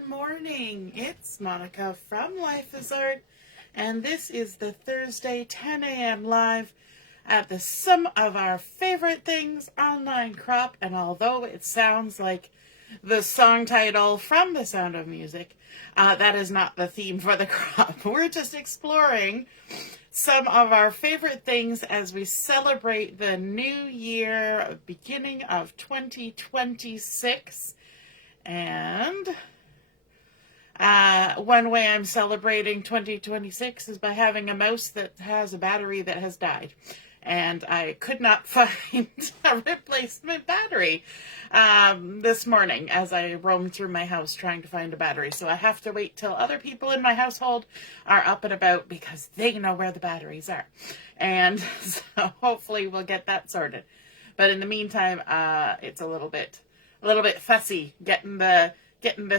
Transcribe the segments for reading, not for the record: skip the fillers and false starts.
Good morning. It's Monica from Life is Art, and this is the Thursday 10 a.m. live at the Some of Our Favorite Things online crop. And although it sounds like the song title from The Sound of Music, that is not the theme for the crop. We're just exploring some of our favorite things as we celebrate the new year, beginning of 2026. And one way I'm celebrating 2026 is by having a mouse that has a battery that has died. And I could not find a replacement battery this morning as I roamed through my house trying to find a battery. So I have to wait till other people in my household are up and about because they know where the batteries are. And so hopefully we'll get that sorted. But in the meantime, it's a little bit fussy getting the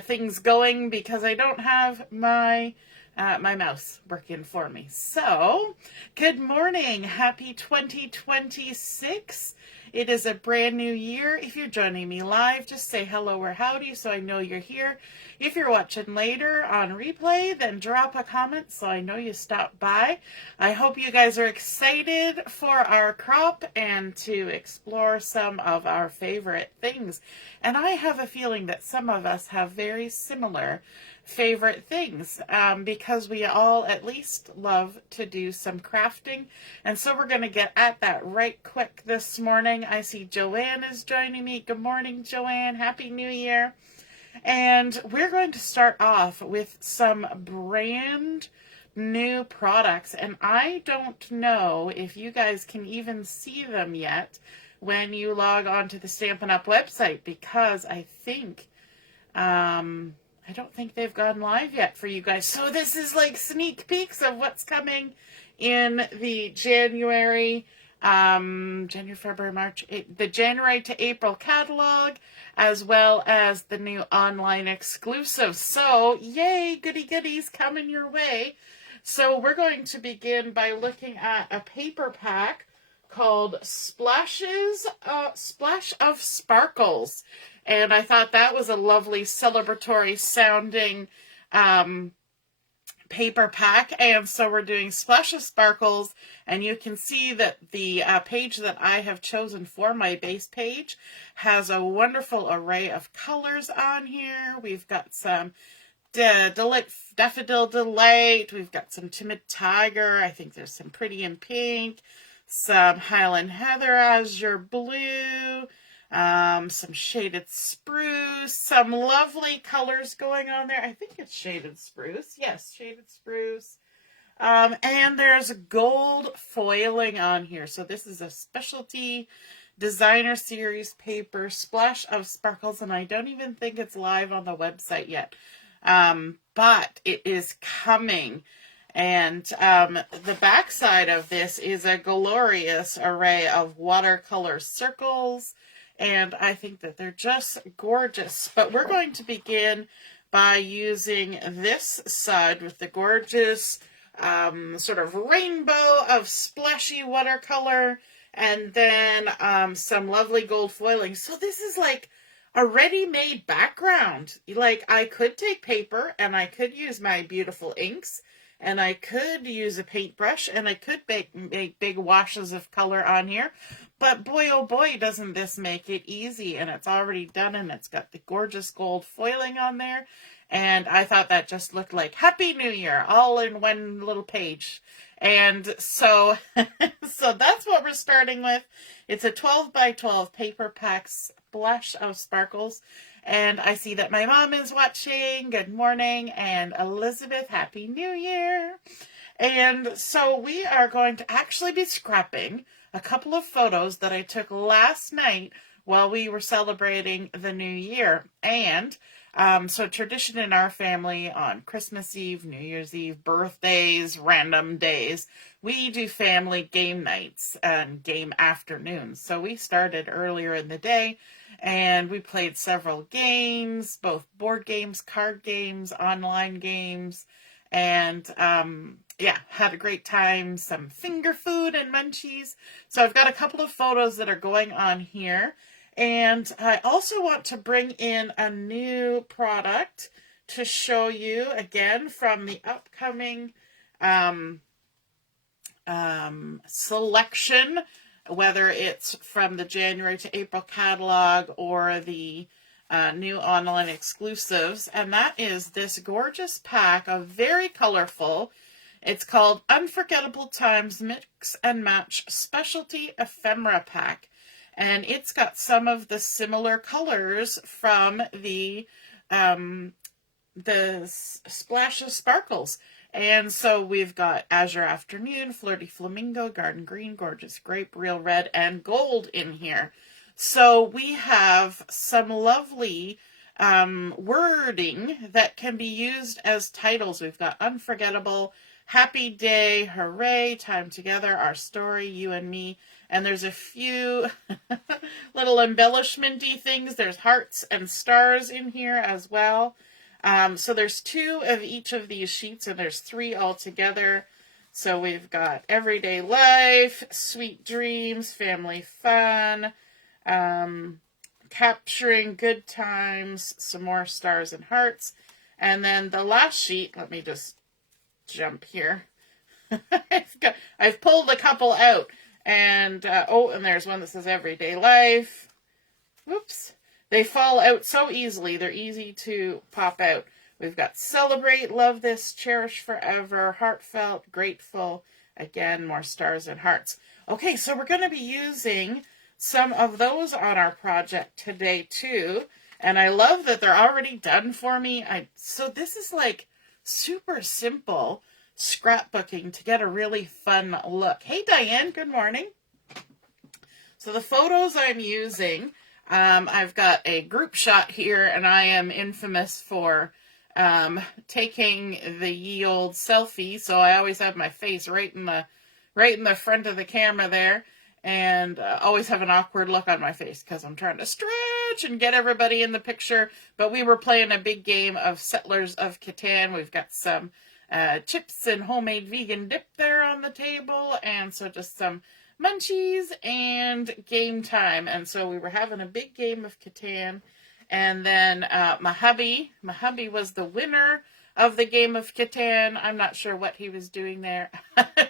things going because I don't have my mouse working for me. So, good morning. Happy 2026. It is a brand new year. If you're joining me live, just say hello or howdy so I know you're here. If you're watching later on replay, then drop a comment so I know you stopped by. I hope you guys are excited for our crop and to explore some of our favorite things. And I have a feeling that some of us have very similar favorite things because we all at least love to do some crafting. And so we're going to get at that right quick this morning. I see Joanne is joining me. Good morning, Joanne. Happy New Year. And we're going to start off with some brand new products. And I don't know if you guys can even see them yet when you log on to the Stampin' Up website because I don't think they've gone live yet for you guys. So this is like sneak peeks of what's coming in the January, February, March, the January to April catalog, as well as the new online exclusive. So yay, goody goodies coming your way. So we're going to begin by looking at a paper pack called Splash of Sparkles. And I thought that was a lovely celebratory sounding paper pack. And so we're doing Splash of Sparkles. And you can see that the page that I have chosen for my base page has a wonderful array of colors on here. We've got some Daffodil Delight. We've got some Timid Tiger. I think there's some Pretty in Pink. Some Highland Heather, Azure Blue, some Shaded Spruce, some lovely colors going on there. I think it's Shaded Spruce. Yes, Shaded Spruce. And there's gold foiling on here. So this is a specialty designer series paper, Splash of Sparkles, and I don't even think it's live on the website yet. But it is coming. And the back side of this is a glorious array of watercolor circles, and I think that they're just gorgeous. But we're going to begin by using this side with the gorgeous sort of rainbow of splashy watercolor, and then some lovely gold foiling. So this is like a ready-made background. Like I could take paper and I could use my beautiful inks, and I could use a paintbrush, and I could make big washes of color on here. But boy, oh boy, doesn't this make it easy. And it's already done, and it's got the gorgeous gold foiling on there. And I thought that just looked like Happy New Year, all in one little page. And so, so that's what we're starting with. It's a 12 by 12 paper pack, Splash of Sparkles. And I see that my mom is watching. Good morning. And Elizabeth, Happy New Year. And so we are going to actually be scrapping a couple of photos that I took last night while we were celebrating the new year. And so tradition in our family on Christmas Eve, New Year's Eve, birthdays, random days, we do family game nights and game afternoons. So we started earlier in the day and we played several games, both board games, card games, online games, and had a great time, some finger food and munchies. So I've got a couple of photos that are going on here. And I also want to bring in a new product to show you again from the upcoming selection, whether it's from the January to April catalog or the new online exclusives, and that is this gorgeous pack of very colorful. It's called Unforgettable Times Mix and Match Specialty Ephemera Pack, and it's got some of the similar colors from the Splash of Sparkles. And so we've got Azure Afternoon, Flirty Flamingo, Garden Green, Gorgeous Grape, Real Red, and Gold in here. So we have some lovely wording that can be used as titles. We've got Unforgettable, Happy Day, Hooray, Time Together, Our Story, You and Me. And there's a few little embellishment-y things. There's hearts and stars in here as well. So there's 2 of each of these sheets, and there's 3 altogether. So we've got Everyday Life, Sweet Dreams, Family Fun, Capturing Good Times, some more stars and hearts. And then the last sheet, let me just jump here. I've pulled a couple out. And, and there's one that says Everyday Life. Whoops. They fall out so easily. They're easy to pop out. We've got Celebrate, Love This, Cherish Forever, Heartfelt, Grateful. Again, more stars and hearts. Okay, so we're going to be using some of those on our project today too. And I love that they're already done for me. So this is like super simple scrapbooking to get a really fun look. Hey, Diane, good morning. So the photos I'm using, I've got a group shot here, and I am infamous for taking the ye old selfie. So I always have my face right in the front of the camera there, and always have an awkward look on my face because I'm trying to stretch and get everybody in the picture. But we were playing a big game of Settlers of Catan. We've got some chips and homemade vegan dip there on the table, and so just some munchies and game time. And so we were having a big game of Catan, and then my hubby was the winner of the game of Catan. I'm not sure what he was doing there,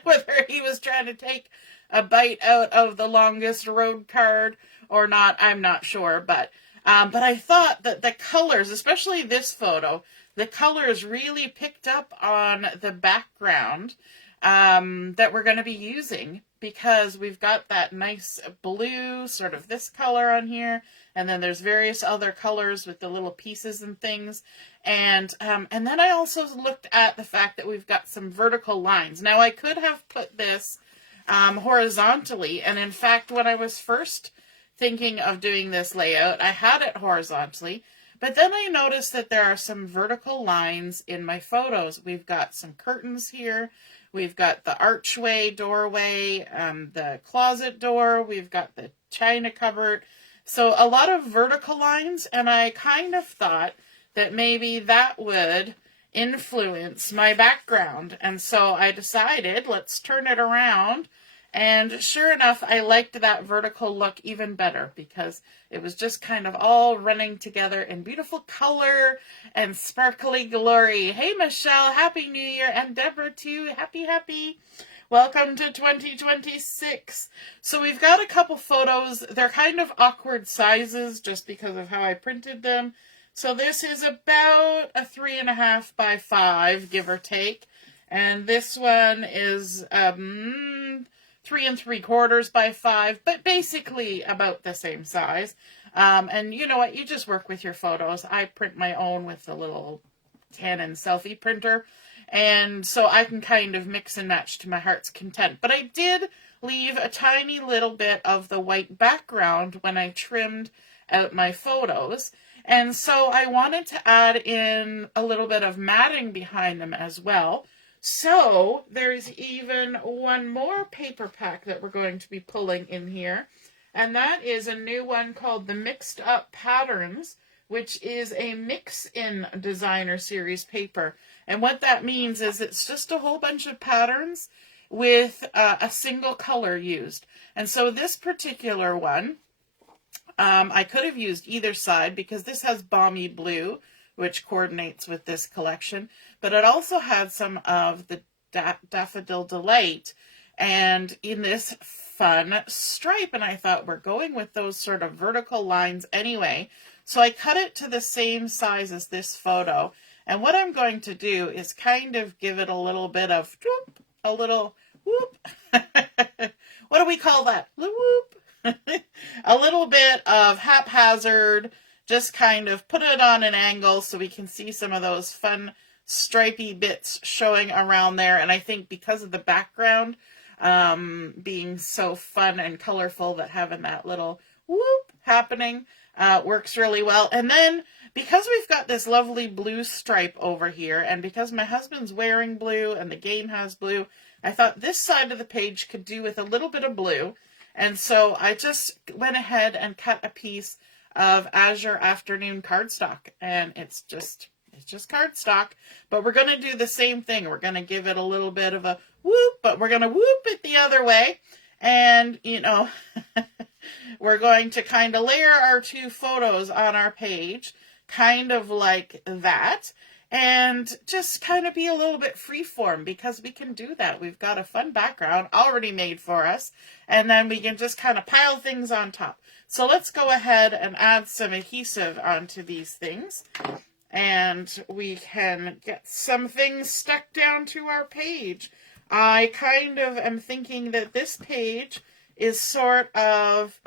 whether he was trying to take a bite out of the longest road card or not, I'm not sure. But I thought that the colors, especially this photo, the colors really picked up on the background that we're going to be using, because we've got that nice blue, sort of this color on here, and then there's various other colors with the little pieces and things. And then I also looked at the fact that we've got some vertical lines. Now I could have put this horizontally, and in fact when I was first thinking of doing this layout, I had it horizontally. But then I noticed that there are some vertical lines in my photos. We've got some curtains here. We've got the archway, doorway, the closet door. We've got the china cupboard. So a lot of vertical lines, and I kind of thought that maybe that would influence my background. And so I decided, let's turn it around. And sure enough, I liked that vertical look even better, because it was just kind of all running together in beautiful color and sparkly glory. Hey, Michelle, Happy New Year. And Deborah, too. Happy. Welcome to 2026. So we've got a couple photos. They're kind of awkward sizes just because of how I printed them. So this is about a 3.5 by 5, give or take. And this one is 3 3/4 by 5, but basically about the same size. And you know what? You just work with your photos. I print my own with the little Canon selfie printer, and so I can kind of mix and match to my heart's content. But I did leave a tiny little bit of the white background when I trimmed out my photos. And so I wanted to add in a little bit of matting behind them as well. So there's even one more paper pack that we're going to be pulling in here. And that is a new one called the Mixed Up Patterns, which is a mix-in designer series paper. And what that means is it's just a whole bunch of patterns with a single color used. And so this particular one, I could have used either side, because this has balmy blue, which coordinates with this collection. But it also had some of the Daffodil Delight and in this fun stripe. And I thought, we're going with those sort of vertical lines anyway. So I cut it to the same size as this photo. And what I'm going to do is kind of give it a little bit of whoop, a little whoop. What do we call that? Whoop. A little bit of haphazard, just kind of put it on an angle so we can see some of those fun stripy bits showing around there. And I think because of the background being so fun and colorful, that having that little whoop happening works really well. And then because we've got this lovely blue stripe over here, and because my husband's wearing blue and the game has blue, I thought this side of the page could do with a little bit of blue. And so I just went ahead and cut a piece of Azure Afternoon cardstock, and it's just cardstock, but we're going to do the same thing. We're going to give it a little bit of a whoop, but we're going to whoop it the other way. And, you know, we're going to kind of layer our two photos on our page, kind of like that, and just kind of be a little bit freeform, because we can do that. We've got a fun background already made for us, and then we can just kind of pile things on top. So let's go ahead and add some adhesive onto these things, and we can get some things stuck down to our page. I kind of am thinking that this page is sort of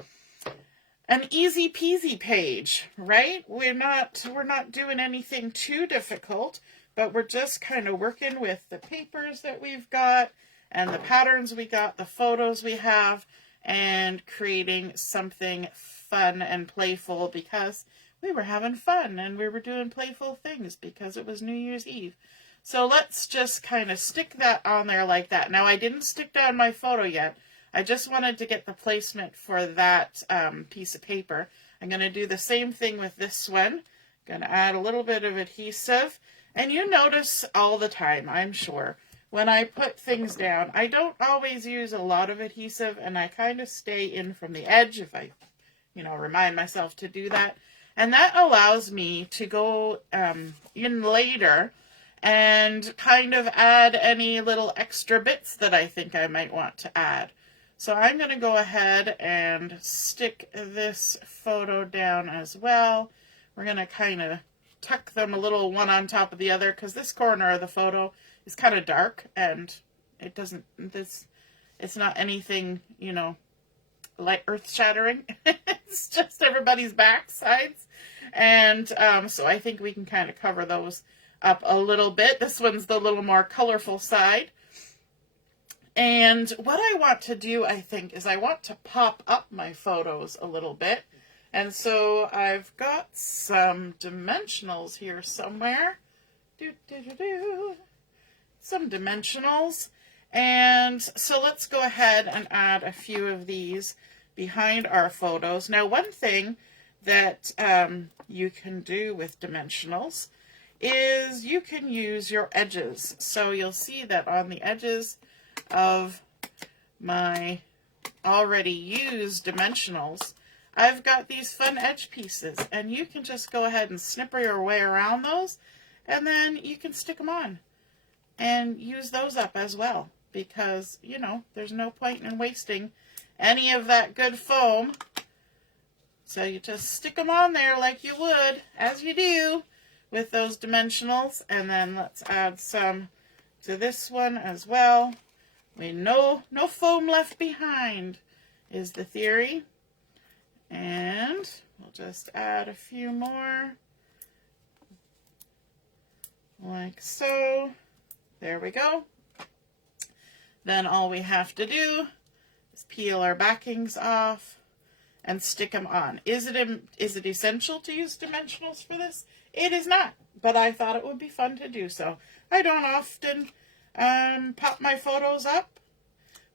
an easy peasy page, right? We're not doing anything too difficult, but we're just kind of working with the papers that we've got and the patterns we got, the photos we have, and creating something fun and playful, because we were having fun and we were doing playful things because it was New Year's Eve. So let's just kind of stick that on there like that. Now, I didn't stick down my photo yet. I just wanted to get the placement for that piece of paper. I'm going to do the same thing with this one. Going to add a little bit of adhesive. And you notice all the time, I'm sure, when I put things down, I don't always use a lot of adhesive, and I kind of stay in from the edge if I, remind myself to do that. And that allows me to go in later and kind of add any little extra bits that I think I might want to add. So I'm going to go ahead and stick this photo down as well. We're going to kind of tuck them a little one on top of the other, because this corner of the photo is kind of dark, and it's not anything, like earth-shattering. It's just everybody's backsides. And so I think we can kind of cover those up a little bit. This one's the little more colorful side. And what I want to do, I think, is I want to pop up my photos a little bit. And so I've got some dimensionals here somewhere. Some dimensionals. And so let's go ahead and add a few of these behind our photos. Now, one thing that you can do with dimensionals is you can use your edges. So you'll see that on the edges of my already used dimensionals, I've got these fun edge pieces, and you can just go ahead and snipper your way around those, and then you can stick them on and use those up as well, because, there's no point in wasting any of that good foam. So you just stick them on there like you would, as you do, with those dimensionals. And then let's add some to this one as well. No foam left behind is the theory. And we'll just add a few more, like so. There we go. Then all we have to do is peel our backings off and stick them on. Is it essential to use dimensionals for this? It is not, but I thought it would be fun to do so. I don't often pop my photos up,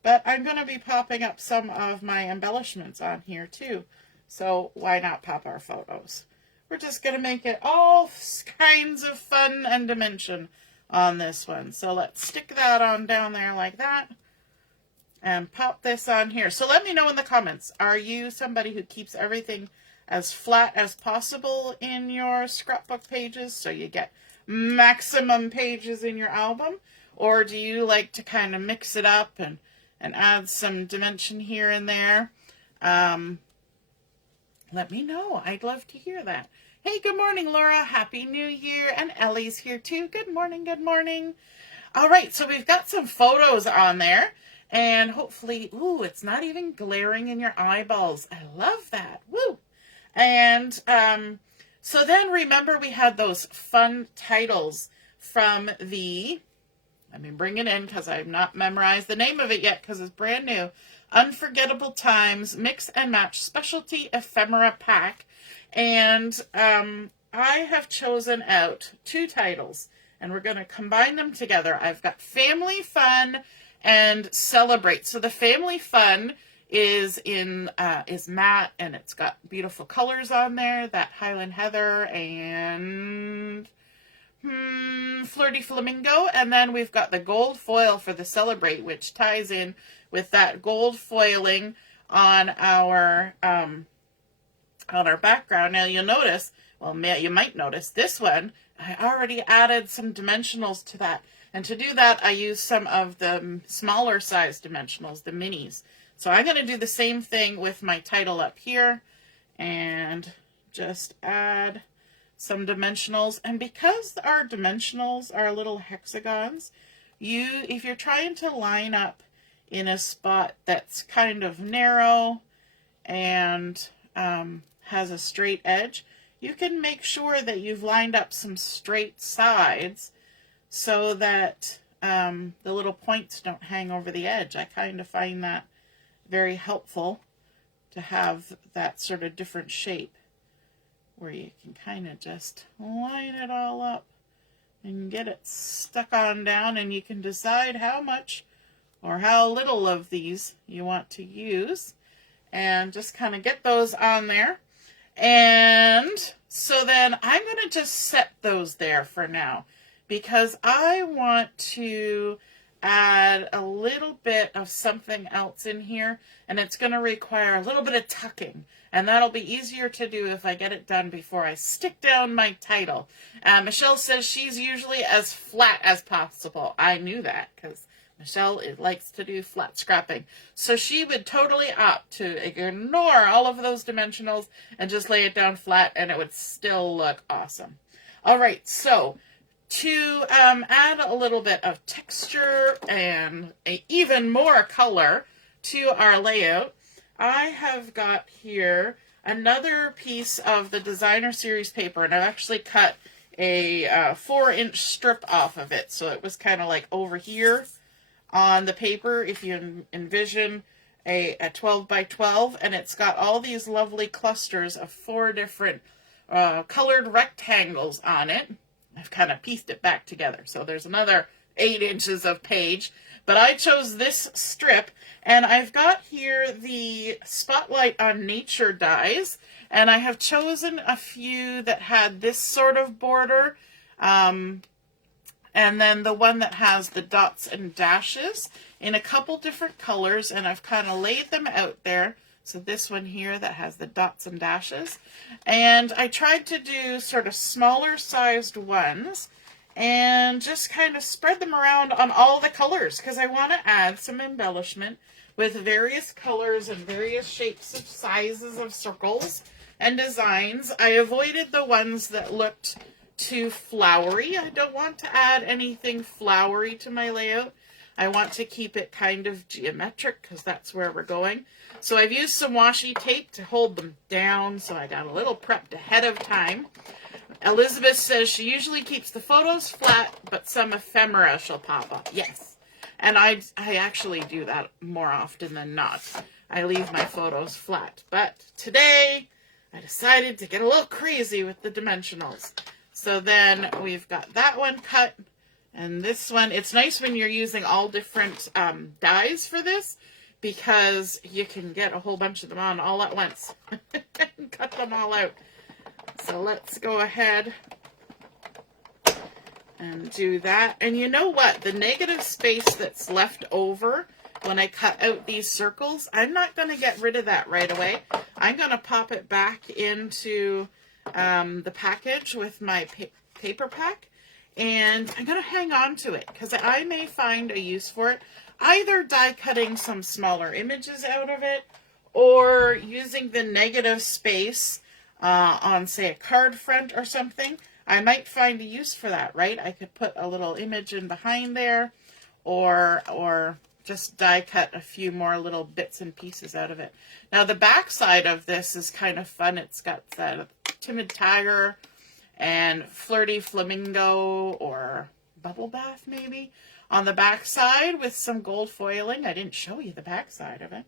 but I'm going to be popping up some of my embellishments on here too. So why not pop our photos? We're just going to make it all kinds of fun and dimension on this one. So let's stick that on down there like that and pop this on here. So let me know in the comments, are you somebody who keeps everything as flat as possible in your scrapbook pages so you get maximum pages in your album? Or do you like to kind of mix it up and add some dimension here and there? Let me know. I'd love to hear that. Hey, good morning, Laura. Happy New Year. And Ellie's here too. Good morning, good morning. All right, so we've got some photos on there. And hopefully, ooh, it's not even glaring in your eyeballs. I love that. Woo! And so then remember we had those fun titles from the, let me bring it in because I've not memorized the name of it yet because it's brand new. Unforgettable Times Mix and Match Specialty Ephemera Pack. And I have chosen out 2 titles and we're going to combine them together. I've got Family Fun and Celebrate. So the Family Fun is matte and it's got beautiful colors on there, that Highland Heather and Flirty Flamingo. And then we've got the gold foil for the Celebrate, which ties in with that gold foiling on our background. Now you'll notice, well, you might notice this one, I already added some dimensionals to that. And to do that, I use some of the smaller size dimensionals, the minis. So I'm going to do the same thing with my title up here and just add some dimensionals. And because our dimensionals are little hexagons, if you're trying to line up in a spot that's kind of narrow and has a straight edge, you can make sure that you've lined up some straight sides so that the little points don't hang over the edge. I kind of find that very helpful to have that sort of different shape where you can kind of just line it all up and get it stuck on down, and you can decide how much or how little of these you want to use and just kind of get those on there. And so then I'm going to just set those there for now because I want to add a little bit of something else in here, and it's going to require a little bit of tucking, and that'll be easier to do if I get it done before I stick down my title. Michelle says she's usually as flat as possible. I knew that because Michelle likes to do flat scrapping. So she would totally opt to ignore all of those dimensionals and just lay it down flat, and it would still look awesome. All right, so to add a little bit of texture and even more color to our layout, I have got here another piece of the Designer Series paper, and I've actually cut a 4-inch strip off of it, so it was kind of like over here on the paper, if you envision a 12 by 12, and it's got all these lovely clusters of 4 different colored rectangles on it. I've kind of pieced it back together. So there's another 8 inches of page, but I chose this strip, and I've got here the Spotlight on Nature dies, and I have chosen a few that had this sort of border, and then the one that has the dots and dashes in a couple different colors, and I've kind of laid them out there. So this one here that has the dots and dashes. And I tried to do sort of smaller sized ones and just kind of spread them around on all the colors because I want to add some embellishment with various colors and various shapes of sizes of circles and designs. I avoided the ones that looked too flowery. I don't want to add anything flowery to my layout. I want to keep it kind of geometric because that's where we're going. So I've used some washi tape to hold them down, so I got a little prepped ahead of time. Elizabeth says she usually keeps the photos flat, but some ephemera she'll pop up. Yes, and I actually do that more often than not. I leave my photos flat, but today I decided to get a little crazy with the dimensionals. So then we've got that one cut, and this one. It's nice when you're using all different dies for this, because you can get a whole bunch of them on all at once and cut them all out. So let's go ahead and do that. And you know what? The negative space that's left over when I cut out these circles, I'm not going to get rid of that right away. I'm going to pop it back into the package with my paper pack, and I'm going to hang on to it because I may find a use for it, either die cutting some smaller images out of it or using the negative space on, say, a card front or something. I might find a use for that, right? I could put a little image in behind there, or just die cut a few more little bits and pieces out of it. Now the back side of this is kind of fun. It's got that timid tiger and flirty flamingo or bubble bath maybe on the back side with some gold foiling. I didn't show you the back side of it.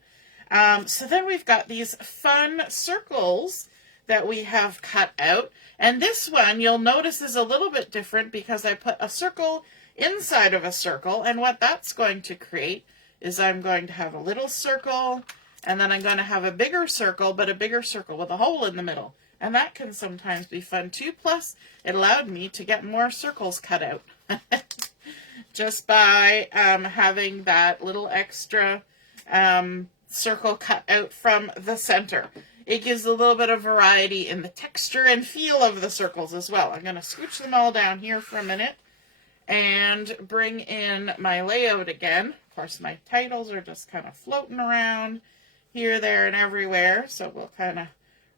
So then we've got these fun circles that we have cut out. And this one you'll notice is a little bit different because I put a circle inside of a circle, and what that's going to create is I'm going to have a little circle, and then I'm going to have a bigger circle, but a bigger circle with a hole in the middle. And that can sometimes be fun too. Plus, it allowed me to get more circles cut out just by having that little extra circle cut out from the center. It gives a little bit of variety in the texture and feel of the circles as well. I'm going to scooch them all down here for a minute and bring in my layout again. Of course, my titles are just kind of floating around here, there, and everywhere, so we'll kind of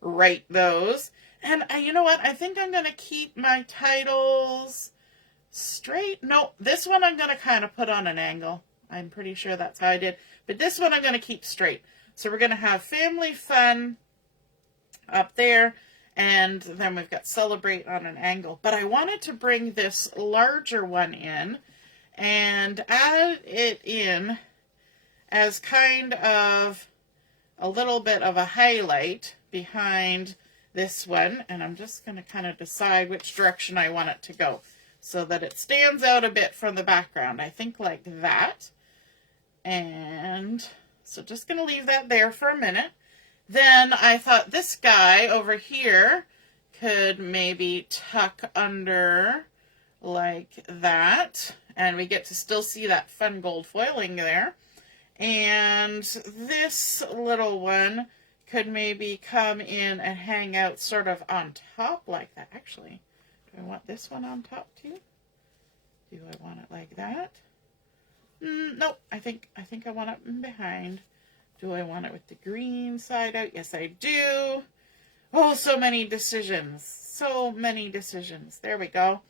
write those. And you know what? I think I'm going to keep my titles straight. No, this one I'm going to kind of put on an angle. I'm pretty sure that's how I did. But this one I'm going to keep straight. So we're going to have Family Fun up there, and then we've got Celebrate on an angle. But I wanted to bring this larger one in and add it in as kind of a little bit of a highlight behind this one. And I'm just going to kind of decide which direction I want it to go so that it stands out a bit from the background. I think like that. And so just going to leave that there for a minute. Then I thought this guy over here could maybe tuck under like that. And we get to still see that fun gold foiling there. And this little one could maybe come in and hang out sort of on top like that. Actually, do I want this one on top too? Do I want it like that? Nope, I think I want it behind. Do I want it with the green side out? Yes, I do. Oh, so many decisions. So many decisions. There we go.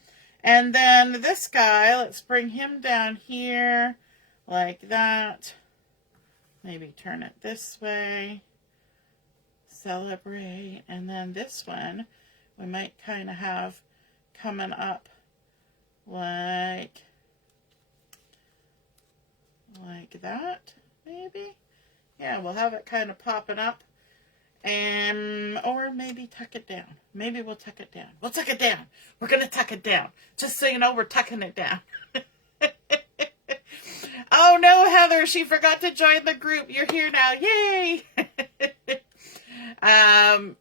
And then this guy, let's bring him down here like that. Maybe turn it this way. Celebrate. And then this one, we might kind of have coming up like that, maybe. Yeah, we'll have it kind of popping up, and or maybe tuck it down. Maybe we'll tuck it down. We'll tuck it down. We're going to tuck it down. Just so you know, we're tucking it down. Oh no, Heather, she forgot to join the group. You're here now. Yay!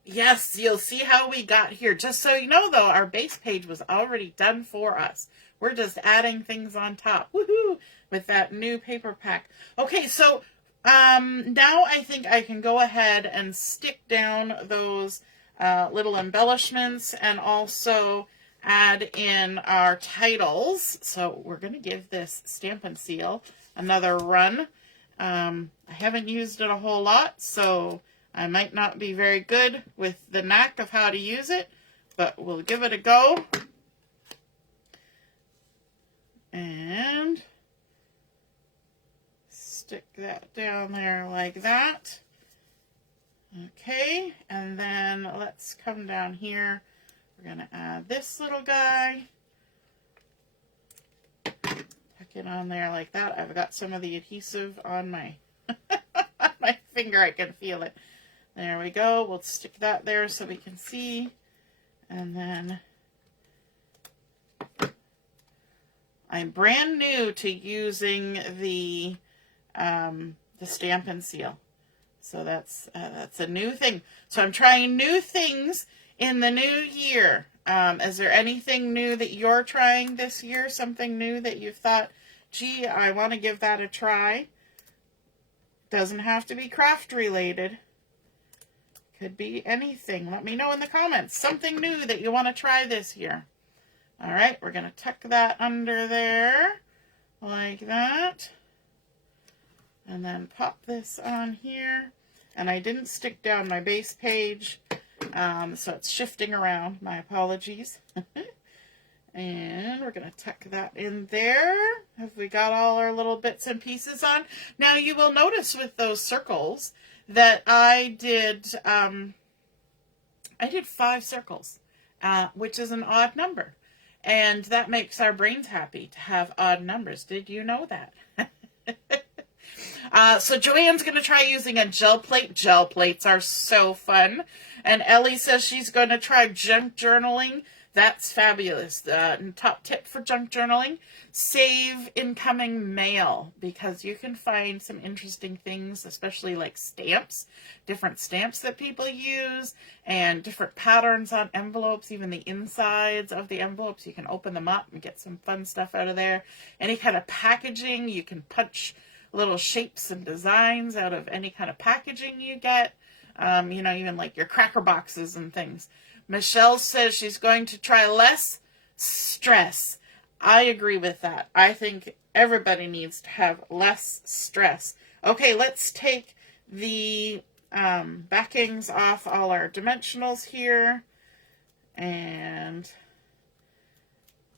Yes, you'll see how we got here. Just so you know, though, our base page was already done for us. We're just adding things on top. Woohoo! With that new paper pack. Okay, so now I think I can go ahead and stick down those little embellishments and also add in our titles. So we're going to give this Stampin' Seal another run. I haven't used it a whole lot, so I might not be very good with the knack of how to use it, but we'll give it a go. And stick that down there like that. Okay, and then let's come down here. We're going to add this little guy. Tuck it on there like that. I've got some of the adhesive on my, my finger. I can feel it. There we go. We'll stick that there so we can see. And then I'm brand new to using the Stampin' Seal. So that's a new thing. So I'm trying new things in the new year. Is there anything new that you're trying this year? Something new that you've thought, gee, I want to give that a try? Doesn't have to be craft related. Could be anything. Let me know in the comments. Something new that you want to try this year. All right, we're going to tuck that under there like that. And then pop this on here. And I didn't stick down my base page, so it's shifting around. My apologies. And we're going to tuck that in there. Have we got all our little bits and pieces on? Now you will notice with those circles that I did 5 circles, which is an odd number. And that makes our brains happy to have odd numbers. Did you know that? So Joanne's going to try using a gel plate. Gel plates are so fun. And Ellie says she's going to try junk journaling. That's fabulous. Top tip for junk journaling, save incoming mail, because you can find some interesting things, especially like stamps, different stamps that people use, and different patterns on envelopes, even the insides of the envelopes. You can open them up and get some fun stuff out of there. Any kind of packaging, you can punch little shapes and designs out of any kind of packaging you get, you know, even like your cracker boxes and things. Michelle says she's going to try less stress. I agree with that. I think everybody needs to have less stress. Okay, let's take the backings off all our dimensionals here. And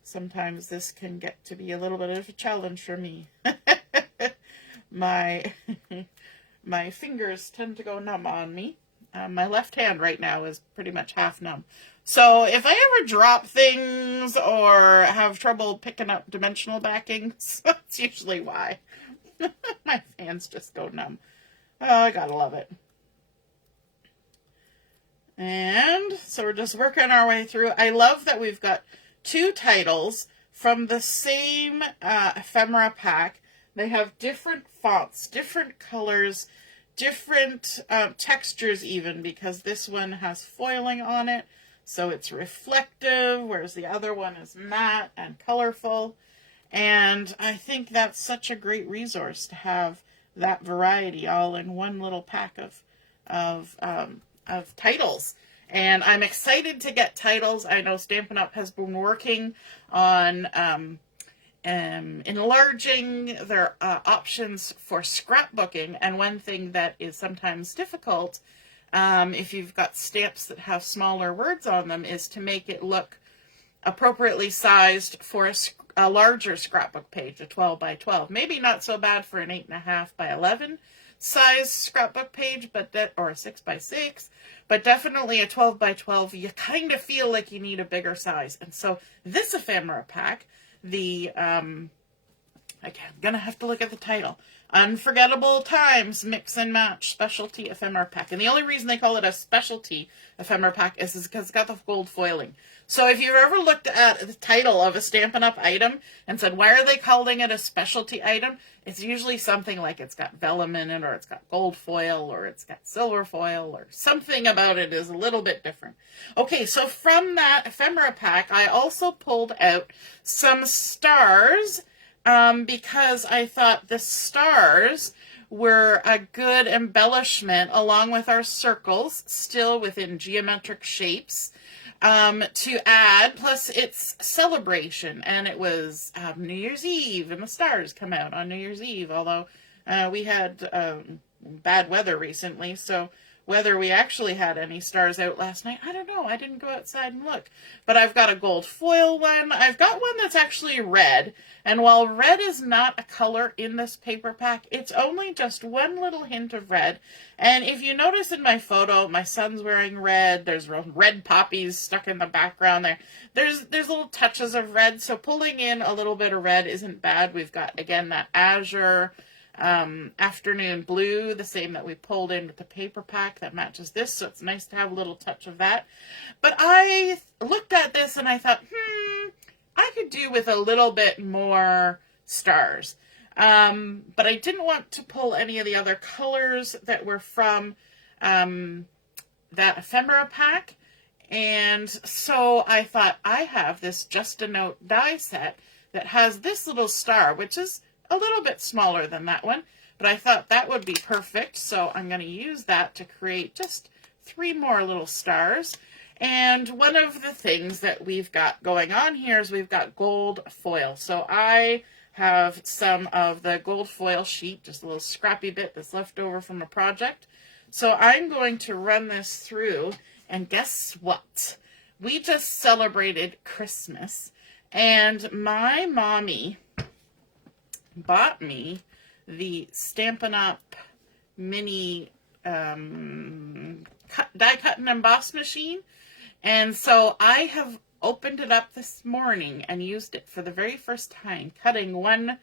sometimes this can get to be a little bit of a challenge for me. My fingers tend to go numb on me. My left hand right now is pretty much half numb. So if I ever drop things or have trouble picking up dimensional backings, that's usually why. My hands just go numb. Oh, I gotta love it. And so we're just working our way through. I love that we've got 2 titles from the same ephemera pack. They have different fonts, different colors, different textures even, because this one has foiling on it, so it's reflective, whereas the other one is matte and colorful. And I think that's such a great resource to have that variety all in one little pack of titles. And I'm excited to get titles. I know Stampin' Up! Has been working on enlarging their options for scrapbooking, and one thing that is sometimes difficult if you've got stamps that have smaller words on them is to make it look appropriately sized for a larger scrapbook page, a 12 by 12. Maybe not so bad for an 8.5 by 11 size scrapbook page, or a 6 by 6, but definitely a 12 by 12. You kind of feel like you need a bigger size, and so this ephemera pack, I'm gonna have to look at the title. Unforgettable Times Mix and Match Specialty Ephemera Pack. And the only reason they call it a specialty ephemera pack is because it's got the gold foiling. So if you've ever looked at the title of a Stampin' Up! Item and said, why are they calling it a specialty item? It's usually something like it's got vellum in it, or it's got gold foil, or it's got silver foil, or something about it is a little bit different. Okay, so from that ephemera pack, I also pulled out some stars, because I thought the stars were a good embellishment along with our circles, still within geometric shapes, to add. Plus it's celebration, and it was New Year's Eve, and the stars come out on New Year's Eve, although we had bad weather recently, so whether we actually had any stars out last night, I don't know. I didn't go outside and look. But I've got a gold foil one. I've got one that's actually red. And while red is not a color in this paper pack, it's only just one little hint of red. And if you notice in my photo, my son's wearing red. There's red poppies stuck in the background there. There's little touches of red. So pulling in a little bit of red isn't bad. We've got, again, that Azure Afternoon blue, the same that we pulled in with the paper pack that matches this, so it's nice to have a little touch of that. But I looked at this and I thought, I could do with a little bit more stars. But I didn't want to pull any of the other colors that were from that ephemera pack. And so I thought, I have this Just a Note die set that has this little star, which is a little bit smaller than that one, but I thought that would be perfect, so I'm going to use that to create just 3 more little stars. And one of the things that we've got going on here is we've got gold foil. So I have some of the gold foil sheet, just a little scrappy bit that's left over from a project. So I'm going to run this through, and guess what? We just celebrated Christmas, and my mommy bought me the Stampin' Up! Mini die cut and emboss machine. And so I have opened it up this morning and used it for the very first time, cutting one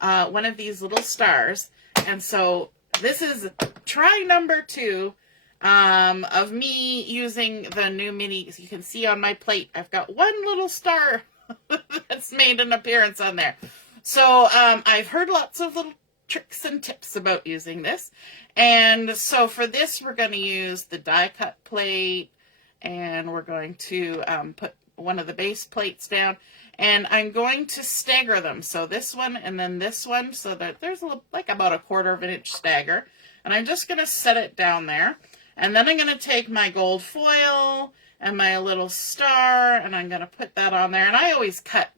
of these little stars. And so this is try number 2 of me using the new mini. You can see on my plate, I've got one little star that's made an appearance on there. So I've heard lots of little tricks and tips about using this. And so for this, we're going to use the die cut plate, and we're going to put one of the base plates down, and I'm going to stagger them. So this one and then this one, so that there's like about a 1/4 of an inch stagger. And I'm just going to set it down there. And then I'm going to take my gold foil and my little star, and I'm going to put that on there. And I always cut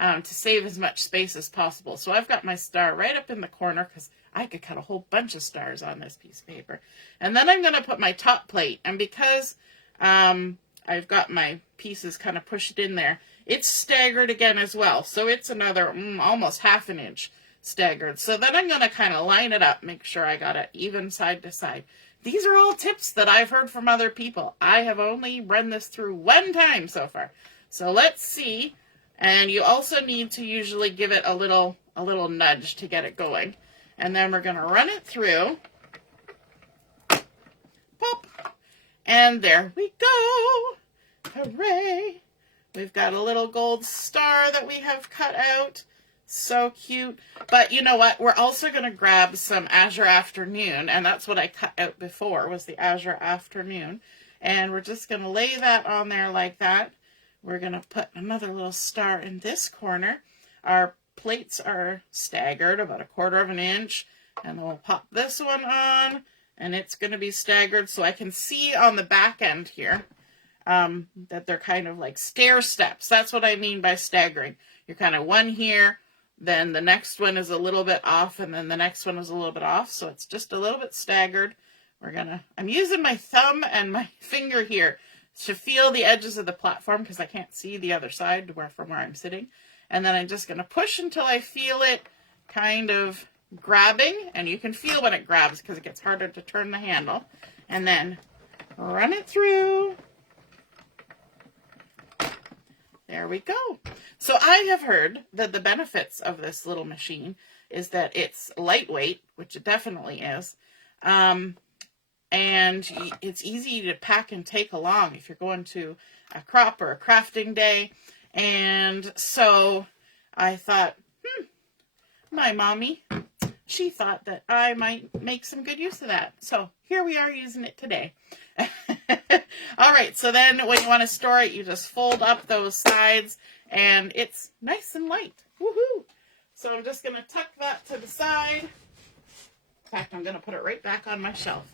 to save as much space as possible. So I've got my star right up in the corner, because I could cut a whole bunch of stars on this piece of paper. And then I'm going to put my top plate. And because I've got my pieces kind of pushed in there, it's staggered again as well. So it's another almost 1/2 inch staggered. So then I'm going to kind of line it up, make sure I got it even side to side. These are all tips that I've heard from other people. I have only run this through one time so far. So let's see. And you also need to usually give it a little nudge to get it going. And then we're going to run it through. Pop. And there we go. Hooray. We've got a little gold star that we have cut out. So cute. But you know what? We're also going to grab some Azure Afternoon. And that's what I cut out before, was the Azure Afternoon. And we're just going to lay that on there like that. We're going to put another little star in this corner. Our plates are staggered about a 1/4 of an inch. And then we'll pop this one on. And it's going to be staggered, so I can see on the back end here that they're kind of like stair steps. That's what I mean by staggering. You're kind of one here, then the next one is a little bit off, and then the next one is a little bit off. So it's just a little bit staggered. I'm using my thumb and my finger here to feel the edges of the platform, because I can't see the other side from where I'm sitting. And then I'm just going to push until I feel it kind of grabbing, and you can feel when it grabs because it gets harder to turn the handle, and then run it through. There we go. So I have heard that the benefits of this little machine is that it's lightweight, which it definitely is, and it's easy to pack and take along if you're going to a crop or a crafting day. And so I thought, my mommy, she thought that I might make some good use of that. So here we are using it today. All right, so then when you want to store it, you just fold up those sides, and it's nice and light. Woohoo! So I'm just going to tuck that to the side. In fact, I'm going to put it right back on my shelf.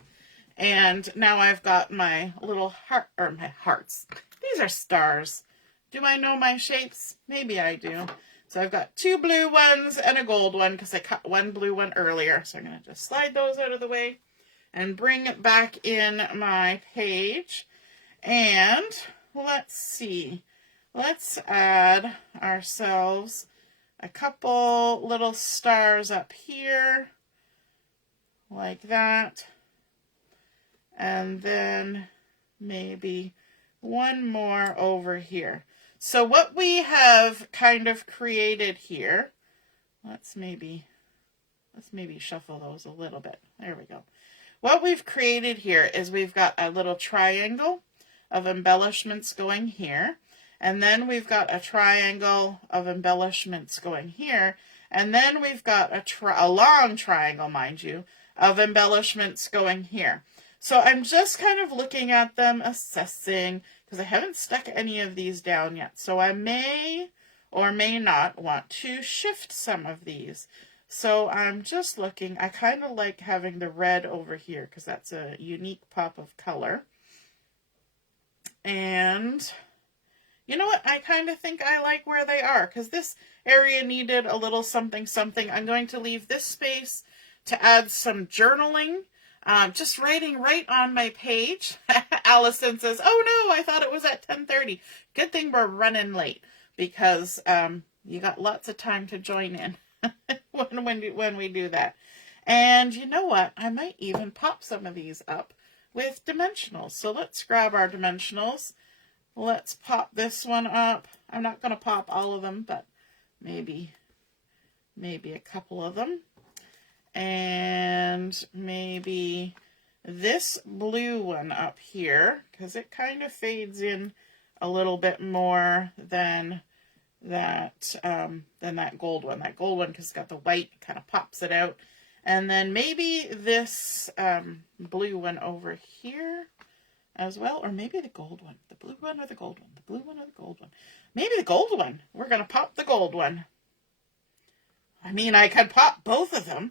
And now I've got my little heart, or my hearts. These are stars. Do I know my shapes? Maybe I do. So I've got 2 blue ones and a gold one, because I cut one blue one earlier. So I'm going to just slide those out of the way and bring it back in my page. And let's see. Let's add ourselves a couple little stars up here, like that. And then maybe one more over here. So what we have kind of created here, let's maybe shuffle those a little bit. There we go. What we've created here is we've got a little triangle of embellishments going here, and then we've got a triangle of embellishments going here, and then we've got a long triangle, mind you, of embellishments going here. So I'm just kind of looking at them, assessing, because I haven't stuck any of these down yet. So I may or may not want to shift some of these. So I'm just looking. I kind of like having the red over here because that's a unique pop of color. And you know what? I kind of think I like where they are because this area needed a little something something. I'm going to leave this space to add some journaling. Just writing right on my page. Allison says, oh no, I thought it was at 10:30. Good thing we're running late because you got lots of time to join in when we do that. And you know what? I might even pop some of these up with dimensionals. So let's grab our dimensionals. Let's pop this one up. I'm not going to pop all of them, but maybe a couple of them. And maybe this blue one up here, because it kind of fades in a little bit more than that gold one. That gold one, because it's got the white, kind of pops it out. And then maybe this blue one over here as well, or maybe the gold one. The blue one or the gold one? The blue one or the gold one? Maybe the gold one. We're going to pop the gold one. I mean, I could pop both of them.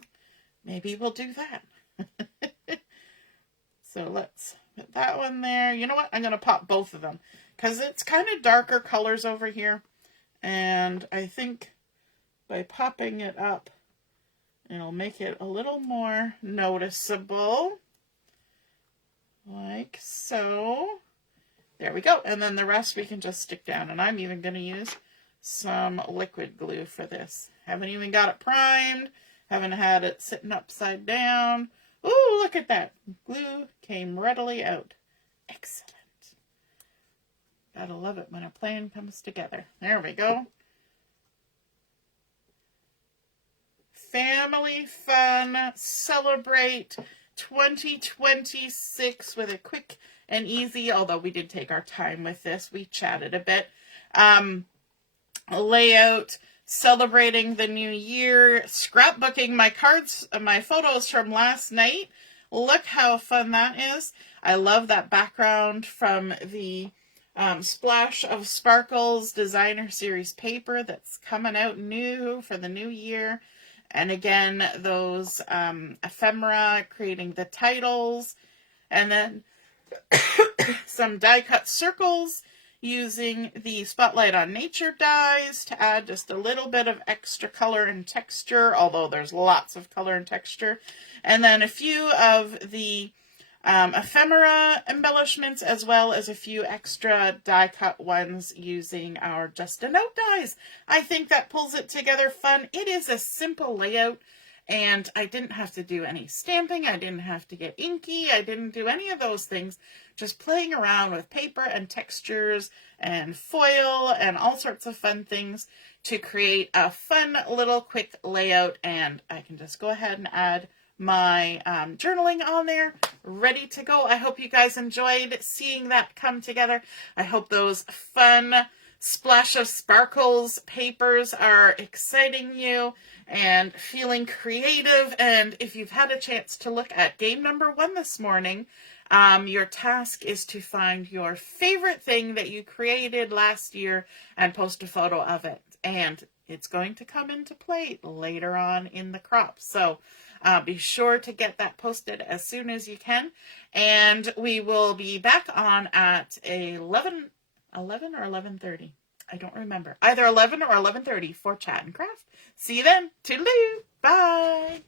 Maybe we'll do that. So let's put that one there. You know what? I'm going to pop both of them because it's kind of darker colors over here. And I think by popping it up, it'll make it a little more noticeable. Like so. There we go. And then the rest we can just stick down. And I'm even going to use some liquid glue for this. Haven't even got it primed. Haven't had it sitting upside down. Ooh, look at that. Glue came readily out. Excellent. Gotta love it when a plan comes together. There we go. Family fun. Celebrate 2026 with a quick and easy, although we did take our time with this. We chatted a bit. Layout. Celebrating the new year, scrapbooking my cards, my photos from last night. Look how fun that is. I love that background from the Splash of Sparkles Designer Series paper that's coming out new for the new year. And again, those ephemera creating the titles. And then some die cut circles using the Spotlight on Nature dies to add just a little bit of extra color and texture, although there's lots of color and texture. And then a few of the ephemera embellishments, as well as a few extra die cut ones using our Just a Note dies. I think that pulls it together fun. It is a simple layout. And I didn't have to do any stamping. I didn't have to get inky. I didn't do any of those things. Just playing around with paper and textures and foil and all sorts of fun things to create a fun little quick layout. And I can just go ahead and add my journaling on there, ready to go. I hope you guys enjoyed seeing that come together. I hope those fun Splash of Sparkles papers are exciting you and feeling creative. And if you've had a chance to look at game number 1 this morning, your task is to find your favorite thing that you created last year and post a photo of it. And it's going to come into play later on in the crop. So be sure to get that posted as soon as you can. And we will be back on at 11 or 11:30. I don't remember. Either 11 or 11:30 for Chat and Craft. See you then. Toodaloo. Bye.